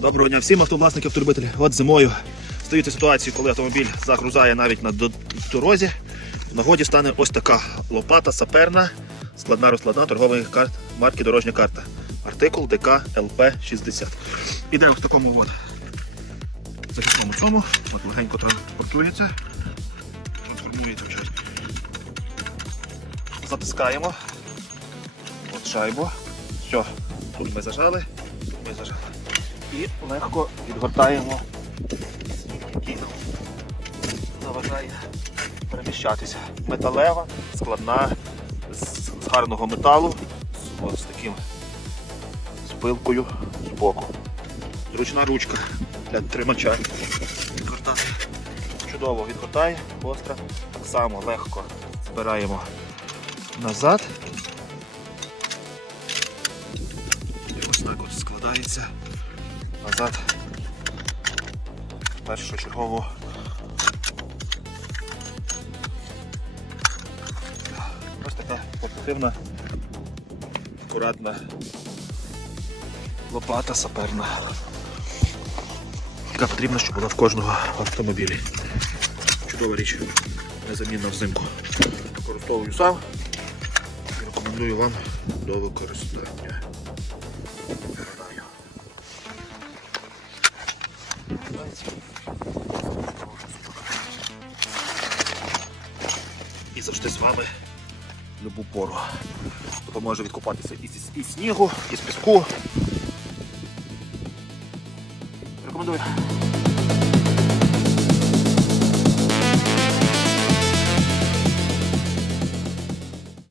Доброго дня всім автовласників автолюбителів. От зимою стаються ситуації, коли автомобіль загрузає навіть на дорозі. В нагоді стане ось така лопата саперна, складна розкладна торгової карт марки Дорожня карта. Артикул ДК ЛП 60. Іде в такому от захисному цьому, от легенько транспортується. Трансформується в щось. Затискаємо. От шайбу. Все, тут ми зажали, ми зажали і легко відгортаємо. Який нам заважає переміщатися. Металева, складна, з, гарного металу, от з таким з пилкою з боку. Зручна ручка для тримача. Відгортати. Чудово відгортає, гостра. Так само легко збираємо назад. І ось так от складається назад. Першочергово. Ось така портативна, акуратна лопата саперна. Яка потрібна, щоб була в кожного автомобілі. Чудова річ, незамінна взимку. Використовую сам рекомендую вам до використання. І завжди з вами любу пору. Допоможе з, і з снігу, і з піску. Рекомендую.